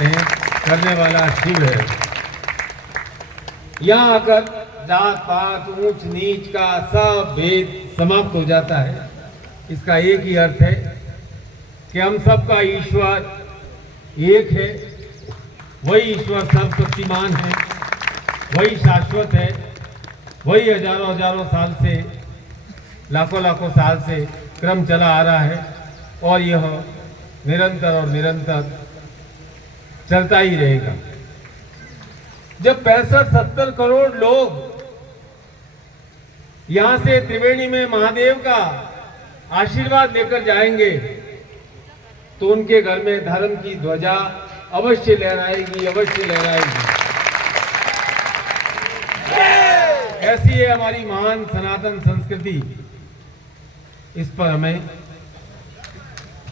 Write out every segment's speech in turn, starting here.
करते हैं, करने वाला शिव है। यहाँ आकर जात पात ऊंच नीच का सब भेद समाप्त हो जाता है। इसका एक ही अर्थ है कि हम सबका ईश्वर एक है। वही ईश्वर सर्वशक्तिमान है, वही शाश्वत है, वही हजारों हजारों साल से, लाखों लाखों साल से क्रम चला आ रहा है और यह निरंतर और निरंतर चलता ही रहेगा। जब 65-70 करोड़ लोग यहां से त्रिवेणी में महादेव का आशीर्वाद लेकर जाएंगे तो उनके घर में धर्म की ध्वजा अवश्य लहराएगी, अवश्य लहराएगी। ऐसी है हमारी महान सनातन संस्कृति। इस पर हमें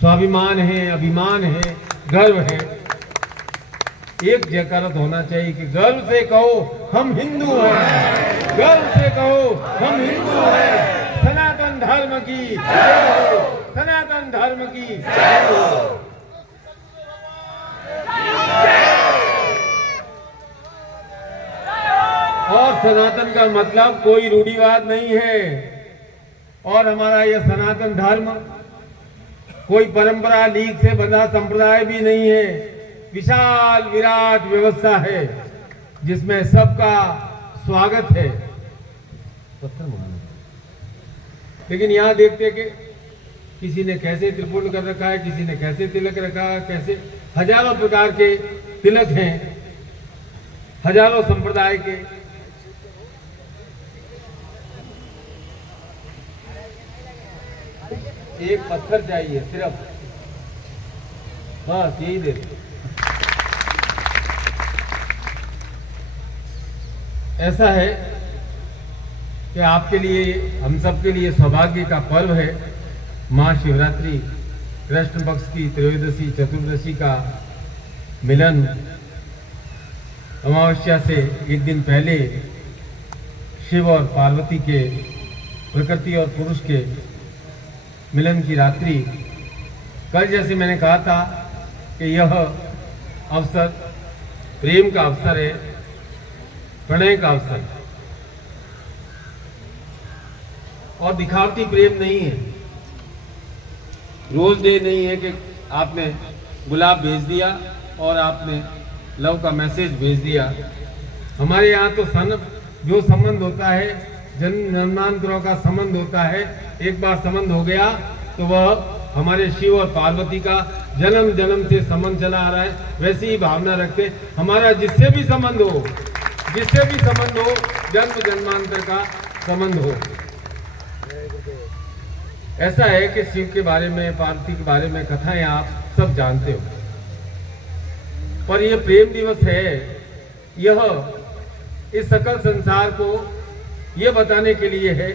स्वाभिमान है, अभिमान है, गर्व है। एक जयकारत होना चाहिए कि गर्व से कहो हम हिंदू हैं, गर्व से कहो हम हिंदू हैं। सनातन धर्म की जय हो, सनातन धर्म की जय हो। और सनातन का मतलब कोई रूढ़िवाद नहीं है और हमारा यह सनातन धर्म कोई परंपरा लीक से बंधा संप्रदाय भी नहीं है। विशाल विराट व्यवस्था है जिसमें सबका स्वागत है। लेकिन यहाँ देखते कि किसी ने कैसे त्रिपुंड कर रखा है, किसी ने कैसे तिलक रखा है, कैसे हजारों प्रकार के तिलक हैं, हजारों संप्रदाय के। एक पत्थर चाहिए सिर्फ, बस यही दे। ऐसा है कि आपके लिए, हम सबके लिए सौभाग्य का पर्व है महाशिवरात्रि। कृष्ण पक्ष की त्रयोदशी चतुर्दशी का मिलन अमावस्या से एक दिन पहले शिव और पार्वती के, प्रकृति और पुरुष के मिलन की रात्रि। कल जैसे मैंने कहा था कि यह अवसर प्रेम का अवसर है, प्रणय का अवसर है और दिखावटी प्रेम नहीं है। रोज डे नहीं है कि आपने गुलाब भेज दिया और आपने लव का मैसेज भेज दिया। हमारे यहाँ तो जो संबंध होता है, जन्मांतरों का संबंध होता है, एक बार संबंध हो गया तो वह हमारे शिव और पार्वती का जन्म जन्म से संबंध चला आ रहा है। वैसी ही भावना रखते हमारा जिससे भी संबंध हो, जिससे भी संबंध हो, जन्म जन्मांतर का संबंध हो। ऐसा है कि शिव के बारे में, पार्वती के बारे में कथाएं आप सब जानते हो, पर यह प्रेम दिवस है। यह इस सकल संसार को यह बताने के लिए है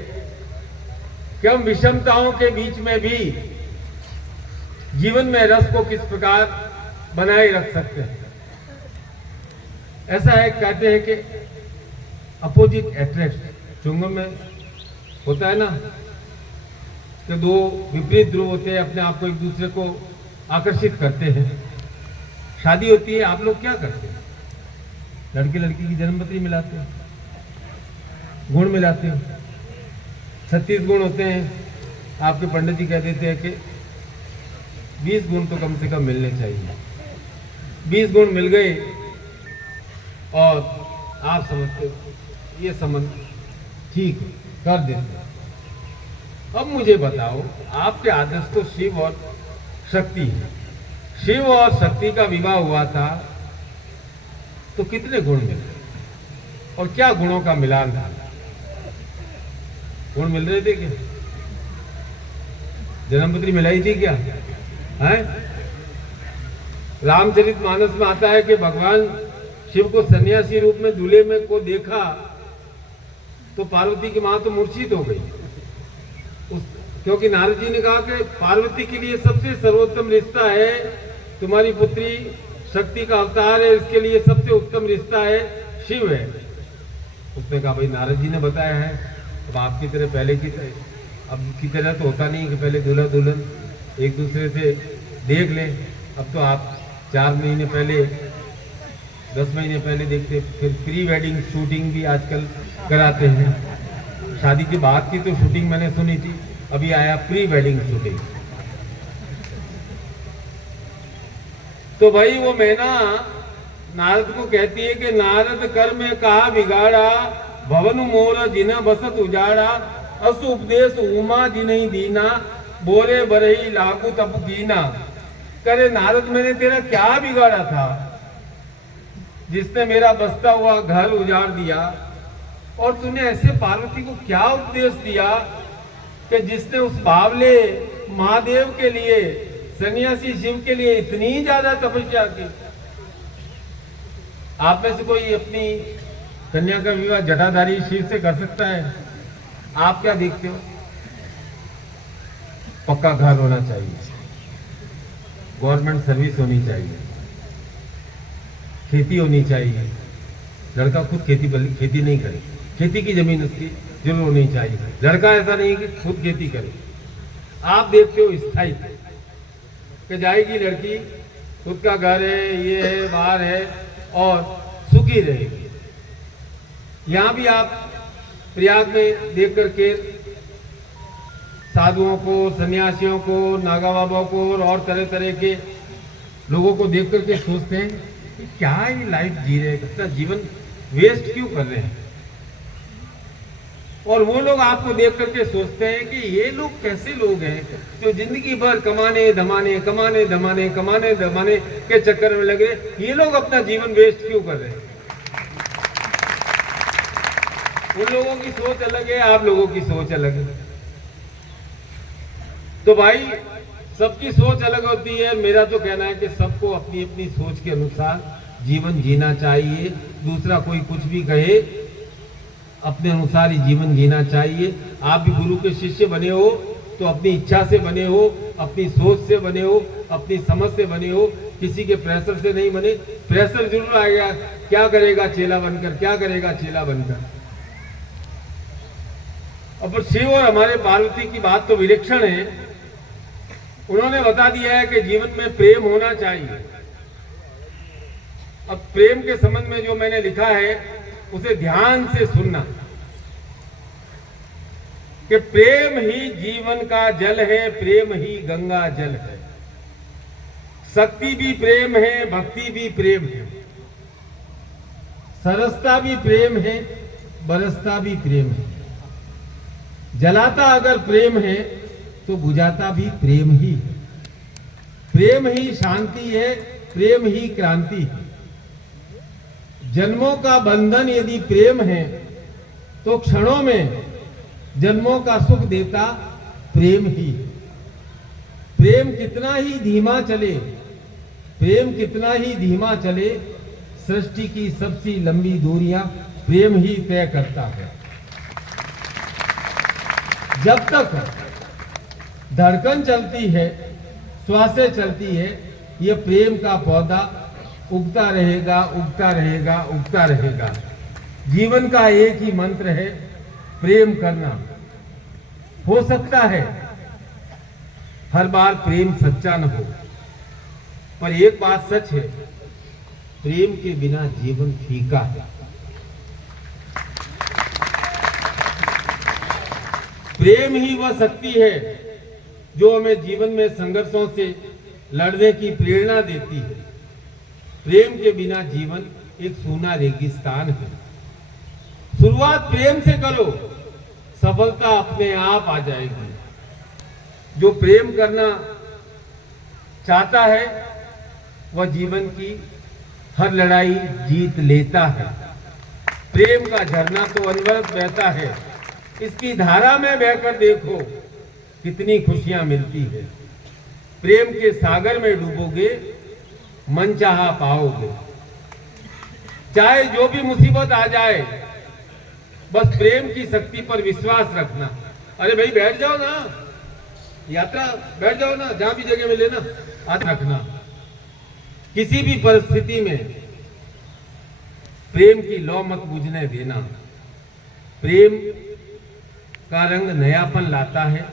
कि हम विषमताओं के बीच में भी जीवन में रस को किस प्रकार बनाए रख सकते हैं। ऐसा है, कहते हैं कि अपोजिट अट्रैक्ट, चुंगम में होता है ना कि दो विपरीत ध्रुव होते हैं, अपने आप को एक दूसरे को आकर्षित करते हैं। शादी होती है, आप लोग क्या करते हैं? लड़के लड़की की जन्मपत्री मिलाते हैं, गुण मिलाते हो। 36 गुण होते हैं, आपके पंडित जी कह देते हैं कि 20 गुण तो कम से कम मिलने चाहिए। 20 गुण मिल गए और आप समझते हो ये संबंध ठीक है, कर देते हो। अब मुझे बताओ, आपके आदर्श तो शिव और शक्ति है। शिव और शक्ति का विवाह हुआ था तो कितने गुण मिले और क्या गुणों का मिलान था? गुण मिल रहे थे क्या? जन्मपत्री मिलाई थी क्या? है? रामचरितमानस में आता है कि भगवान शिव को सन्यासी रूप में दूल्हे में को देखा तो पार्वती की मां तो मूर्छित हो गई। क्योंकि नारद जी ने कहा कि पार्वती के लिए सबसे सर्वोत्तम रिश्ता है, तुम्हारी पुत्री शक्ति का अवतार है, इसके लिए सबसे उत्तम रिश्ता है शिव है। उसने कहा भाई नारद जी ने बताया है, अब आपकी तरह पहले की तरह, अब की तरह तो होता नहीं कि पहले दूल्हा दुल्हन एक दूसरे से देख ले। अब तो आप 4 महीने पहले, 10 महीने पहले देखते, फिर प्री वेडिंग शूटिंग भी आजकल कराते हैं। शादी के बाद की तो शूटिंग मैंने सुनी थी, अभी आया प्री वेडिंग शूटिंग। तो भाई वो मैना नारद को कहती है कि नारद कर में कहा बिगाड़ा, भवन मोर जिन बसत उजाड़ा, अस उपदेश उमा जिन्हीं दीना, बोरे बरही लागू तप कीना। करे नारद मैंने तेरा क्या बिगाड़ा था जिसने मेरा बसता हुआ घर उजाड़ दिया, और तूने ऐसे पार्वती को क्या उपदेश दिया कि जिसने उस बावले महादेव के लिए, सन्यासी शिव के लिए इतनी ज्यादा तपस्या की। आप में से कोई अपनी कन्या का विवाह जटाधारी शिव से कर सकता है? आप क्या देखते हो? पक्का घर होना चाहिए, गवर्नमेंट सर्विस होनी चाहिए, खेती होनी चाहिए। लड़का खुद खेती नहीं करे, खेती की जमीन उसकी जरूर होनी चाहिए। लड़का ऐसा नहीं कि खुद खेती करे। आप देखते हो स्थायित्व कि जाएगी लड़की, खुद का घर है, ये है, बाहर है, और सुखी रहेगी। यहां भी आप प्रयाग में देख करके साधुओं को, सन्यासियों को, नागा बाबा को और तरह तरह के लोगों को देख करके सोचते हैं कि क्या ये लाइफ जी रहे हैं, अपना जीवन वेस्ट क्यों कर रहे हैं। और वो लोग आपको देख करके सोचते हैं कि ये लोग कैसे लोग हैं जो जिंदगी भर कमाने धमाने कमाने धमाने कमाने धमाने के चक्कर में लगे, ये लोग अपना जीवन वेस्ट क्यों कर रहे हैं। उन लोगों की सोच अलग है, आप लोगों की सोच अलग है। तो भाई सबकी सोच अलग होती है। मेरा तो कहना है कि सबको अपनी अपनी सोच के अनुसार जीवन जीना चाहिए। दूसरा कोई कुछ भी कहे, अपने अनुसार ही जीवन जीना चाहिए। आप भी गुरु के शिष्य बने हो तो अपनी इच्छा से बने हो, अपनी सोच से बने हो, अपनी समझ से बने हो, किसी के प्रेशर से नहीं बने। प्रेशर जरूर आएगा, क्या करेगा चेला बनकर, क्या करेगा चेला बनकर। अब शिव और हमारे पार्वती की बात तो विलक्षण है। उन्होंने बता दिया है कि जीवन में प्रेम होना चाहिए। अब प्रेम के संबंध में जो मैंने लिखा है उसे ध्यान से सुनना कि प्रेम ही जीवन का जल है, प्रेम ही गंगा जल है। शक्ति भी प्रेम है, भक्ति भी प्रेम है, सरसता भी प्रेम है, बरसता भी प्रेम है। जलाता अगर प्रेम है तो बुझाता भी प्रेम ही है। प्रेम ही शांति है, प्रेम ही क्रांति है। जन्मों का बंधन यदि प्रेम है तो क्षणों में जन्मों का सुख देता प्रेम ही। प्रेम कितना ही धीमा चले, प्रेम कितना ही धीमा चले, सृष्टि की सबसे लंबी दूरियां प्रेम ही तय करता है। जब तक धड़कन चलती है, श्वासें चलती है, यह प्रेम का पौधा उगता रहेगा, उगता रहेगा, उगता रहेगा। जीवन का एक ही मंत्र है, प्रेम करना। हो सकता है हर बार प्रेम सच्चा न हो, पर एक बात सच है, प्रेम के बिना जीवन फीका है। प्रेम ही वह शक्ति है जो हमें जीवन में संघर्षों से लड़ने की प्रेरणा देती है। प्रेम के बिना जीवन एक सूना रेगिस्तान है। शुरुआत प्रेम से करो, सफलता अपने आप आ जाएगी। जो प्रेम करना चाहता है वह जीवन की हर लड़ाई जीत लेता है। प्रेम का झरना तो अनवरत बहता है, इसकी धारा में बहकर देखो कितनी खुशियां मिलती है। प्रेम के सागर में डूबोगे, मनचाहा पाओगे। चाहे जो भी मुसीबत आ जाए, बस प्रेम की शक्ति पर विश्वास रखना। अरे भाई बैठ जाओ ना, यात्रा बैठ जाओ ना, जहां भी जगह मिले ना, आज रखना। किसी भी परिस्थिति में प्रेम की लौ मत बुझने देना। प्रेम का रंग नयापन लाता है।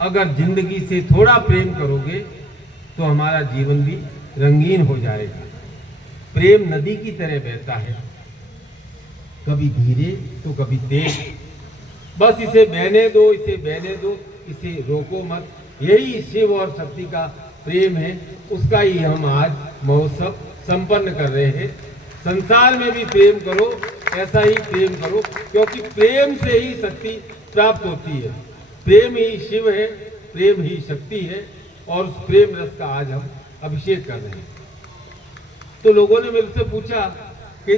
अगर जिंदगी से थोड़ा प्रेम करोगे तो हमारा जीवन भी रंगीन हो जाएगा। प्रेम नदी की तरह बहता है, कभी धीरे तो कभी तेज। बस इसे बहने दो, इसे बहने दो, इसे रोको मत। यही शिव और शक्ति का प्रेम है, उसका ही हम आज महोत्सव संपन्न कर रहे हैं। संसार में भी प्रेम करो, ऐसा ही प्रेम करो, क्योंकि प्रेम से ही शक्ति प्राप्त होती है। प्रेम ही शिव है, प्रेम ही शक्ति है, और उस प्रेम रस का आज हम अभिषेक कर रहे हैं। तो लोगों ने मेरे से पूछा कि